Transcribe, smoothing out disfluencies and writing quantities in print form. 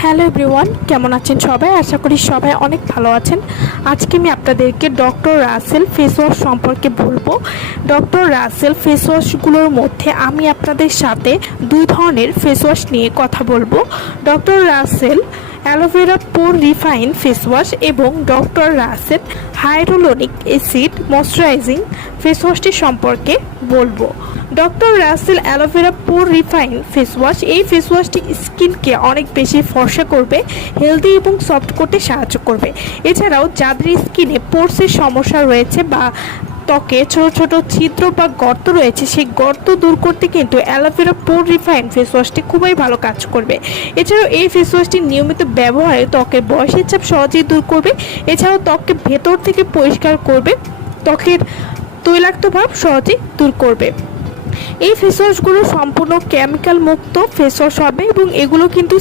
Hello everyone, কেমন আছেন সবাই? আশা করি সবাই অনেক ভালো আছেন। আজকে আমি আপনাদেরকে ডক্টর রাসেল ফেস ওয়াশ সম্পর্কে বলবো। ডক্টর রাসেল ফেস ওয়াশগুলোর মধ্যে আমি আপনাদের সাথে দুই ধরনের ফেস ওয়াশ নিয়ে কথা বলবো। Doctor Rashel aloe vera pore refine face wash এবং doctor Rashel hyaluronic acid moisturising face ওয়াশটি সম্পর্কে বলবো। Doctor Rashel aloe vera pore refine face wash, এই ফেস ওয়াশটি স্কিনকে অনেক বেশি ফর্সা করবে, হেলদি এবং সফট করতে সাহায্য করবে। এছাড়াও যাদের স্কিনে পোরসের সমস্যা রয়েছে বা ত্বকে ছোট ছোট ছিদ্র বা গর্ত রয়েছে, সেই গর্ত দূর করতে কিন্তু অ্যালোভেরা পোর রিফাইন ফেস ওয়াশটি খুবই ভালো কাজ করবে। এছাড়াও এই ফেস ওয়াশটি নিয়মিত ব্যবহারে ত্বকের বয়সের চাপ সহজেই দূর করবে। এছাড়াও ত্বককে ভেতর থেকে পরিষ্কার করবে, ত্বকের তৈলাক্ত ভাব সহজেই দূর করবে। এই ফেস ওয়াশগুলো সম্পূর্ণ কেমিক্যাল মুক্ত ফেস ওয়াশ হবে এবং এগুলো কিন্তু